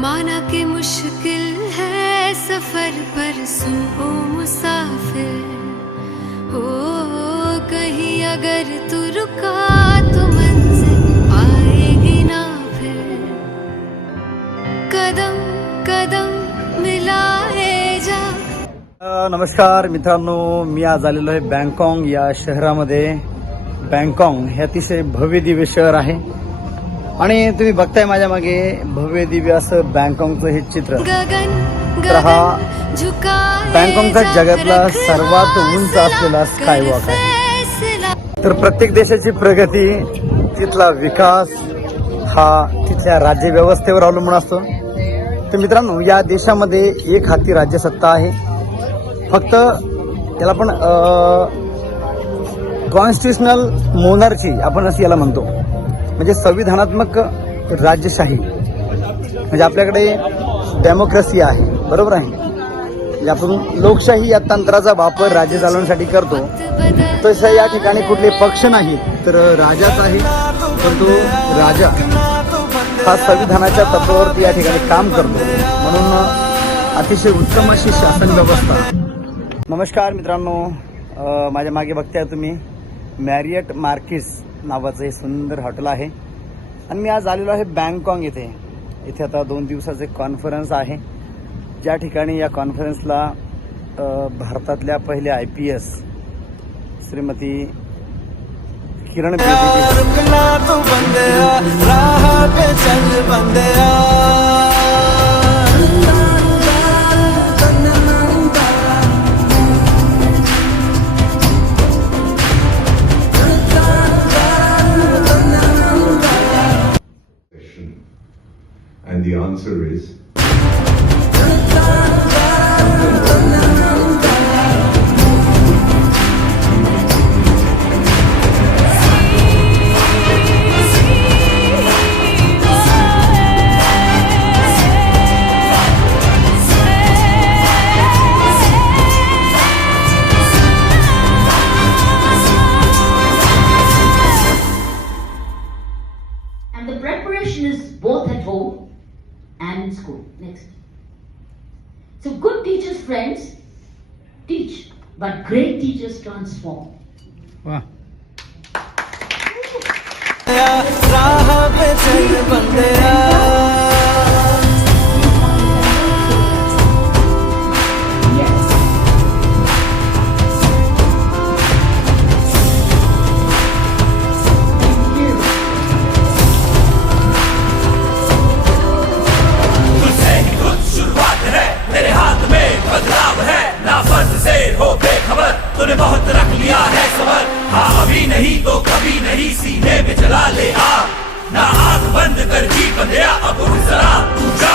माना कि मुश्किल है सफर पर सुन ओ मुसाफिर हो, कहीं अगर तू रुका तो मंजिल आएगी ना फिर, कदम कदम मिलाए जा। नमस्कार मित्रांनो, मी आज आलेलो आहे बँकॉक या शहरामध्ये। बँकॉक हे अतिशय भव्य दिव्य शहर आहे आणि तुम्ही बघताय माझ्या मागे भव्य दिव्य असं बँकॉकचं हे चित्र। तर हा बँकॉकचा जगातला सर्वात उंच असलेला स्कायवॉक आहे। तर प्रत्येक देशाची प्रगती, तिथला विकास हा तिथल्या राज्य व्यवस्थेवर अवलंबून असतो। तर मित्रांनो, या देशामध्ये एक हाती राज्यसत्ता आहे। फक्त त्याला आपण कॉन्स्टिट्युशनल मोनार्ची आपण असं याला म्हणतो, म्हणजे संविधानात्मक राज्यशाही। म्हणजे आपल्याकडे डेमोक्रेसी आहे, बरोबर आहे। म्हणजे आपण लोकशाही या तंत्राचा वापर राज्य चालवण्यासाठी करतो। तसं या ठिकाणी कुठले पक्ष नाही, तर राजाच आहे। तर तो राजा हा संविधानाच्या तत्वावरती या ठिकाणी काम करतो, म्हणून अतिशय उत्तम अशी शासन व्यवस्था। नमस्कार मित्रांनो, माझ्या मागे बघताय तुम्ही मॅरियट मार्किस नावाचं हे सुंदर हॉटेल आहे आणि मी आज आलेलो आहे बँकॉक येथे। इथे आता 2 दिवसाचे कॉन्फरन्स आहे, ज्या ठिकाणी या कॉन्फरन्सला भारतातल्या पहिल्या IPS Shrimati Kiran Bedi. And the answer is and the preparation is both at home and in school. Next. So good teachers, friends, teach, but great teachers transform. वाह। तूने बहुत रख लिया है सबर, हाँ अभी नहीं तो कभी नहीं, सीने में जला ले आग, ना आंख बंद कर जी बंदया अब उठ जरा तू जा।